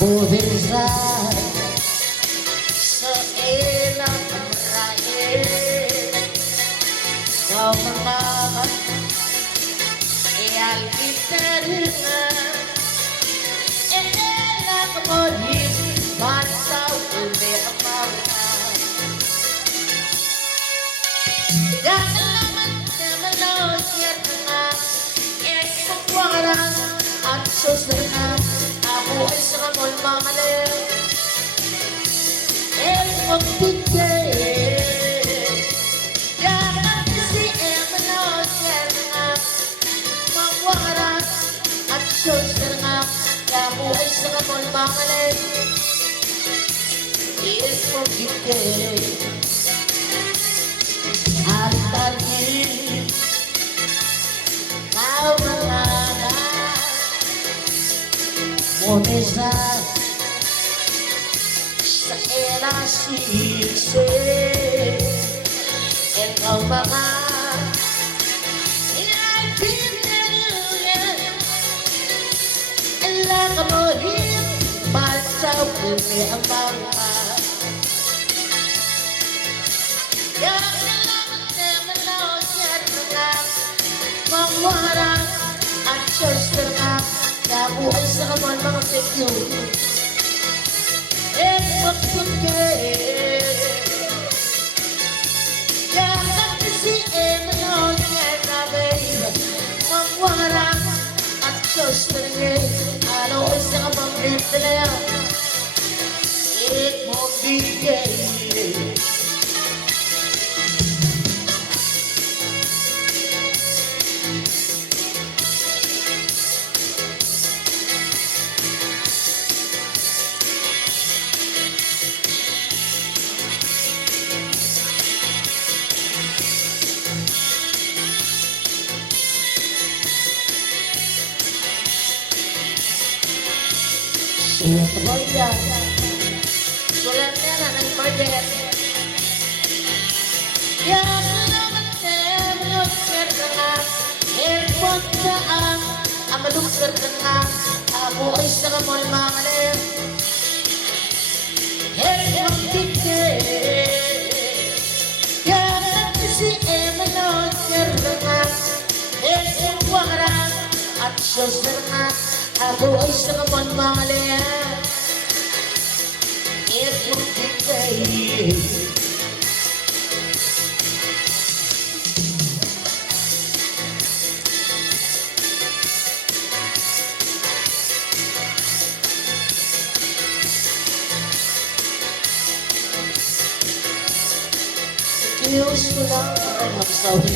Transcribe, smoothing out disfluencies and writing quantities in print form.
buhay sa ilang rain. Kau mengamat yang kita dengar, enak mohin bantau uli amarah. Jangan lama menolongnya tengah, esok warang ansos tengah. Aku ay sangamon mangalil, magbigay. Jangan si menolongnya tengah, magwarang ansos tengah. Aku ay sangamon mangalil, magbigay. Altarin, kau mengalah monesa sa elasise. Engkau mengalah inaibigan, elah kemudian bantau bumi amarah. Mengwarang ansos tengah, kamu ay sangamon mga fake news. Magbigay. Jangan si menolnya na babe. Mengwarang ansos tengah, ano ay sangamon fake news. Magbigay. Semuanya suratnya nanti padat. Yang lama menukar tengah, import saan ang menukar tengah. Ako ay sangamon mangalil, magbigay. Yang si menukar tengah, warang at sos tengah. Ako ay sangamon mangalil, magbigay. Diyos ko lang ay magsawi.